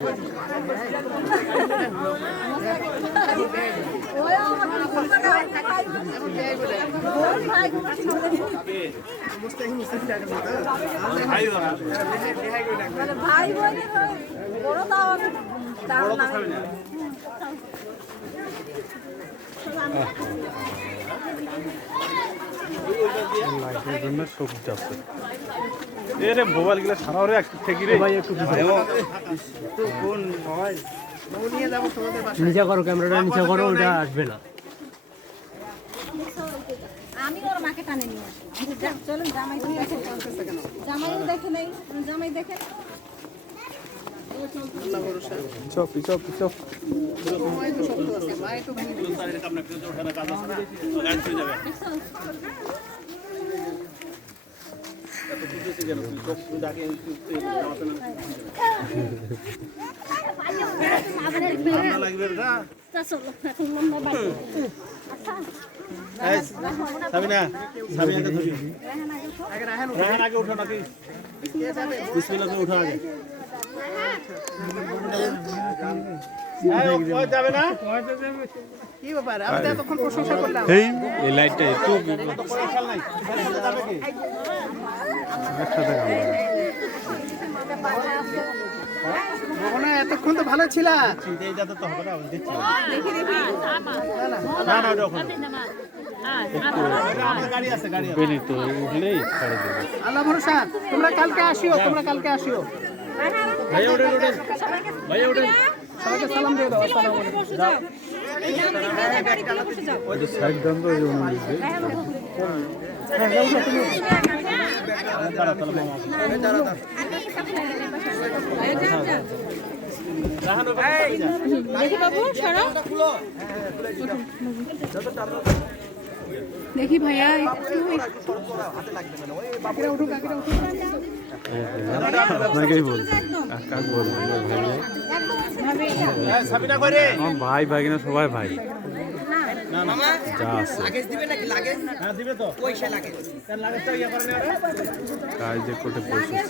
ভাই বোনের বড় তাও লাইটের জন্য সবজি আছে এরে মোবাইল গুলো সারাও রে একটু থেকে রে ভাই একটু কোন ভাই নিয়ে যাব তোমাদের বাসায় নিচে করো ক্যামেরাটা নিচে করো ওটা আসবে না আমি ওর মাকে টানে নিয়ে আসি চলুন জামাই দেখে জামাই দেখে নেই জামাই দেখে চপ চপ চপ সাবিনা সাবিনাকে ধরি রাহান আগে উঠো নাকি বিসমিল্লাহ করে উঠো আগে যাবে না কি ব্যাপার আমি তো তখন প্রশংসা করলাম এই লাইটটা একটু খেয়াল নাই যাবে কি একসাথে এতক্ষণ তো ভালো ছিল চিন্তা তো হবে না দিচ্ছি না না গাড়ি আছে গাড়ি আছে তো উঠলেই ছাড়ে দেবে আল্লাহ ভরসা তোমরা কালকে আসিও ভাইয়া ওঠেন ভাইয়া ওঠেন সবাইকে সালাম দিয়ে দাও আসসালামু আলাইকুম ওই সাইড দাম তো দেখি ভাইয়া ভাই ভাই কিনা সবাই ভাই কাজ যে কোটে পয়সা